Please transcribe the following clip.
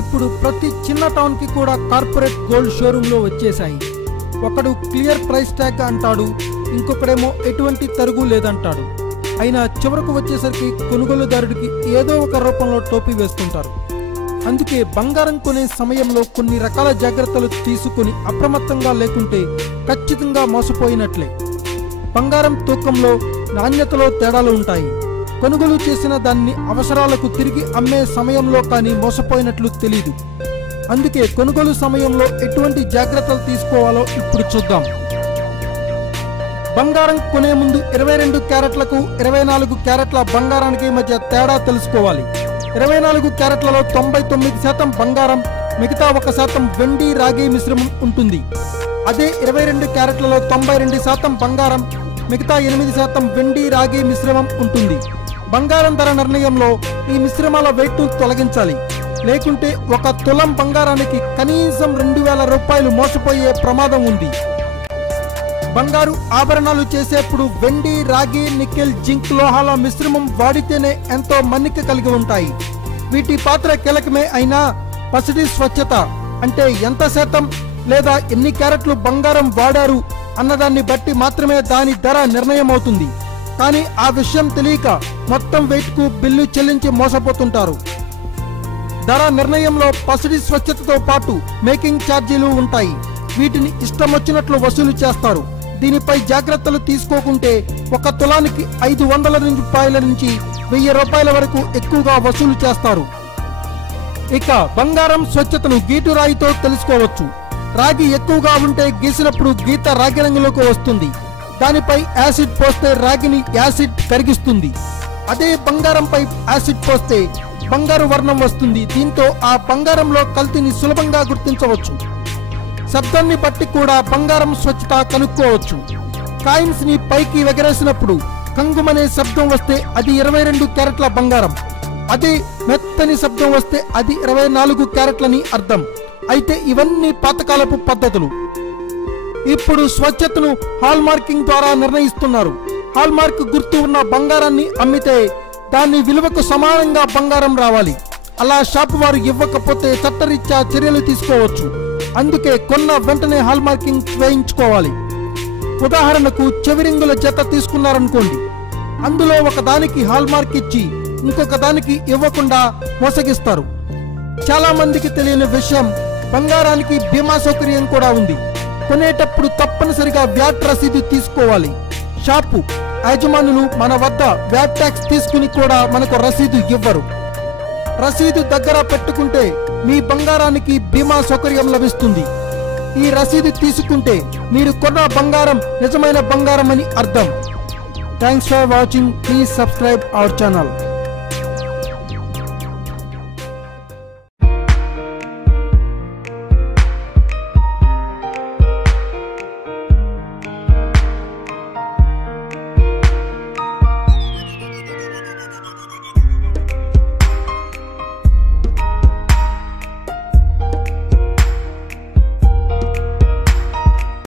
ఇప్పుడు ప్రతి చిన్న టౌన్ కి కూడా కార్పొరేట్ గోల్డ్ షోరూమ్ లో వచ్చేసాయి. ఒకడు క్లియర్ ప్రైస్ ట్యాగ్ అంటాడు, ఇంకొకడేమో ఎటువంటి తరుగు లేదంటాడు. అయినా చివరకు వచ్చేసరికి కొనుగోలుదారుడికి ఏదో ఒక రూపంలో టోపీ వేస్తుంటారు. అందుకే బంగారం కొనే సమయంలో కొన్ని రకాల జాగ్రత్తలు తీసుకుని అప్రమత్తంగా లేకుంటే ఖచ్చితంగా మోసపోయినట్లే. బంగారం తూకంలో, నాణ్యతలో తేడాలు ఉంటాయి. కొనుగోలు చేసిన దాన్ని అవసరాలకు తిరిగి అమ్మే సమయంలో కానీ మోసపోయినట్లు తెలీదు. అందుకే కొనుగోలు సమయంలో ఎటువంటి జాగ్రత్తలు తీసుకోవాలో ఇప్పుడు చూద్దాం. బంగారం కొనే ముందు 22 క్యారెట్లకు 24 క్యారెట్ల బంగారానికి మధ్య తేడా తెలుసుకోవాలి. 24 క్యారెట్లలో 99% బంగారం, మిగతా 1% వెండి రాగి మిశ్రమం ఉంటుంది. అదే 22 క్యారెట్లలో 92% బంగారం, మిగతా 8% వెండి రాగి మిశ్రమం ఉంటుంది. బంగారం ధర నిర్ణయంలో ఈ మిశ్రమాల వెయిట్ తొలగించాలి. లేకుంటే 1 తులం బంగారానికి కనీసం 2000 రూపాయలు మోసపోయే ప్రమాదం ఉంది. బంగారు ఆభరణాలు చేసేప్పుడు వెండి, రాగి, నికెల్, జింక్ లోహాల మిశ్రమం వాడితేనే ఎంతో మన్నిక కలిగి ఉంటాయి. వీటి పాత్ర కీలకమే అయినా పసిడి స్వచ్ఛత అంటే ఎంత శాతం లేదా ఎన్ని క్యారెట్లు బంగారం వాడారు అన్నదాన్ని బట్టి మాత్రమే దాని ధర నిర్ణయం అవుతుంది. కానీ ఆ విషయం తెలియక మొత్తం వెయిట్ కు బిల్లు చెల్లించి మోసపోతుంటారు. ధర నిర్ణయంలో పసిడి స్వచ్ఛతతో పాటు మేకింగ్ ఛార్జీలు ఉంటాయి. వీటిని ఇష్టం వచ్చినట్లు వసూలు చేస్తారు. దీనిపై జాగ్రత్తలు తీసుకోకుంటే 1 తులానికి 500 రూపాయల నుంచి 1000 రూపాయల వరకు ఎక్కువగా వసూలు చేస్తారు. ఇక బంగారం స్వచ్ఛతను గీటు రాయితో తెలుసుకోవచ్చు. రాగి ఎక్కువగా ఉంటే గీసినప్పుడు గీత రాగి రంగులోకి వస్తుంది. దానిపై యాసిడ్ పోస్తే రాగిని యాసిడ్ కరిగిస్తుంది. అదే బంగారంపై యాసిడ్ పోస్తే బంగారు వర్ణం వస్తుంది. దీంతో ఆ బంగారంలో కల్తీని సులభంగా గుర్తించవచ్చు. శబ్దాన్ని బట్టి కూడా బంగారం స్వచ్ఛత కనుక్కోవచ్చు. కాయిన్స్ ని పైకి ఎగరేసినప్పుడు కంగుమనే శబ్దం వస్తే అది 22 క్యారెట్ల బంగారం. అదే మెత్తని శబ్దం వస్తే అది 24 క్యారెట్లని అర్థం. అయితే ఇవన్నీ పాతకాలపు పద్ధతులు. ఇప్పుడు స్వచ్ఛతను హాల్ మార్కింగ్ ద్వారా నిర్ణయిస్తున్నారు. హాల్ మార్క్ గుర్తు ఉన్న బంగారాన్ని అమ్మితే దాని విలువకు సమానంగా బంగారం రావాలి. అలా షాపు వారు ఇవ్వకపోతే చట్టరీత్యా చర్యలు తీసుకోవచ్చు. అందుకే కొన్న వెంటనే హాల్ మార్కింగ్ వేయించుకోవాలి. ఉదాహరణకు చెవిరింగుల జత తీసుకున్నారనుకోండి, అందులో ఒకదానికి హాల్ మార్క్ ఇచ్చి ఇంకొక దానికి ఇవ్వకుండా మోసగిస్తారు. చాలా మందికి తెలియని విషయం, బంగారానికి బీమా సౌకర్యం కూడా ఉంది. కొనేటప్పుడు తప్పనిసరిగా వ్యాట్ రసీదు తీసుకోవాలి. షాపు యజమానులు మన వద్ద వ్యాట్ ట్యాక్స్ తీసుకుని కూడా మనకు రసీదు ఇవ్వరు. రసీదు దగ్గర పెట్టుకుంటే మీ బంగారానికి బీమా సౌకర్యం లభిస్తుంది. ఈ రసీదు తీసుకుంటే మీరు కొన్న బంగారం నిజమైన బంగారం అని అర్థం. Thanks for watching. Please subscribe our channel.